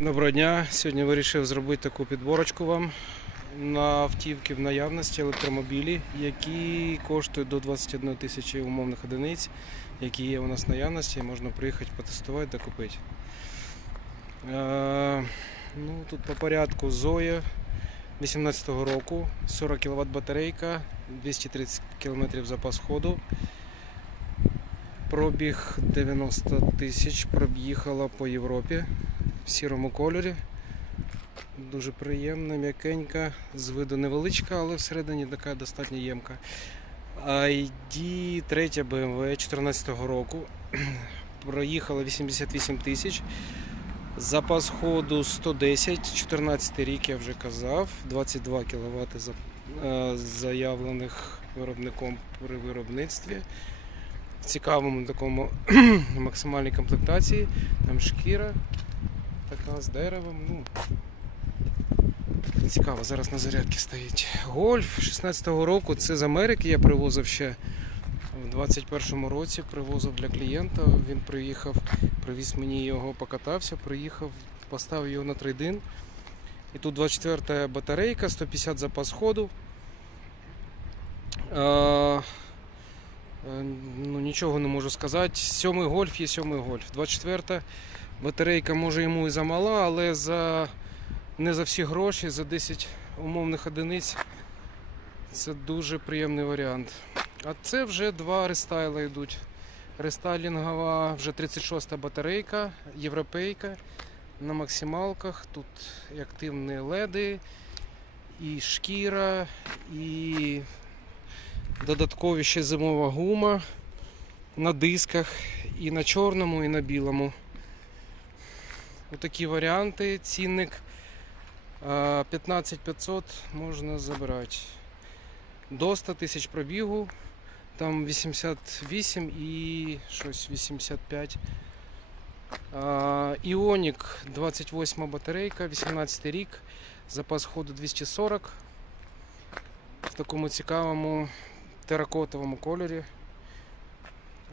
Доброго дня. Сьогодні вирішив зробити таку підборочку вам на автівки в наявності електромобілі, які коштують до 21 тисячі умовних одиниць, які є у нас в наявності, можна приїхати потестувати та купити. Е, ну, тут по порядку Zoe 18-го року, 40 кВт батарейка, 230 км запас ходу. Пробіг 90 тисяч, проб'їхала по Європі в сірому кольорі. Дуже приємна, м'якенька, з виду невеличка, але всередині така достатньо ємка. ID 3 BMW 14 року. Проїхала 88 тисяч. Запас ходу 110, 14 рік я вже казав, 22 кВт е, заявлених виробником при виробництві. В цікавому такому максимальній комплектації. Там шкіра така з деревом. Ну, цікаво, зараз на зарядці стоїть. Гольф 16-го року, це з Америки я привозив ще в 21-му році, привозив для клієнта. Він приїхав, привіз мені його, покатався, приїхав, поставив його на трейдин. І тут 24 батарейка, 150 запас ходу. Е, е, ну, нічого не можу сказати. Сьомий гольф є сьомий гольф. 24 Батарейка може йому і замала, але за не за всі гроші, за 10 умовних одиниць це дуже приємний варіант. А це вже два рестайла йдуть. Рестайлінгова вже 36-та батарейка, європейка на максималках. Тут і активні леди, і шкіра, і додаткові ще зимова гума на дисках, і на чорному, і на білому. Отакі варіанти. Цінник 15500 можна забирати. До 100 тисяч пробігу. Там 88 і щось 85. Іонік 28 батарейка, 18 рік. Запас ходу 240. В такому цікавому теракотовому кольорі.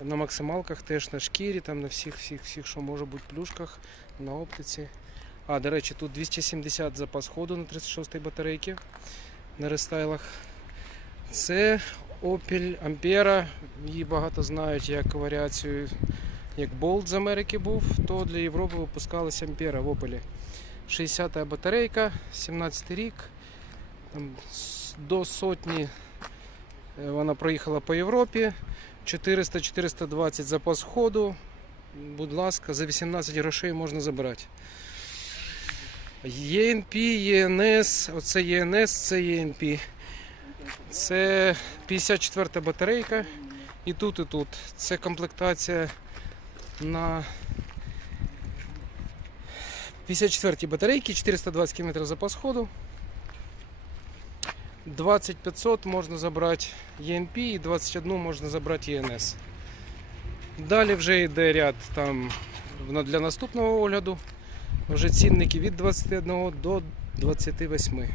На максималках теж на шкірі, там на всіх, всіх, всіх, що може бути плюшках, на оптиці. А, до речі, тут 270 запас ходу на 36-й батарейки на рестайлах. Це Opel Ampera. Її багато знають як варіацію, як Bolt з Америки був, то для Європи випускалася Ampera в Opel. 60-та батарейка, 17 рік. Там до сотні е, вона проїхала по Європі. 400-420 запас ходу. Будь ласка, за 18 грошей можна забирати. ЄНП, ЄНС, оце ЄНС, це ЄНП. Це 54 батарейка. І тут, і тут. Це комплектація на 54 батарейки, 420 км запас ходу. 2500 можна забрати ЄНП і 21 можна забрати ЄНС. Далі вже йде ряд там для наступного огляду. Вже цінники від 21 до 28.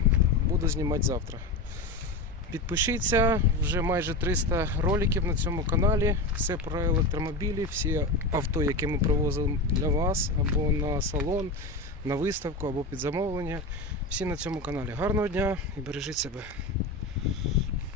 Буду знімати завтра. Підпишіться, вже майже 300 роликів на цьому каналі. Все про електромобілі, всі авто, які ми привозимо для вас, або на салон, на виставку, або під замовлення. Всі на цьому каналі. Гарного дня і бережіть себе.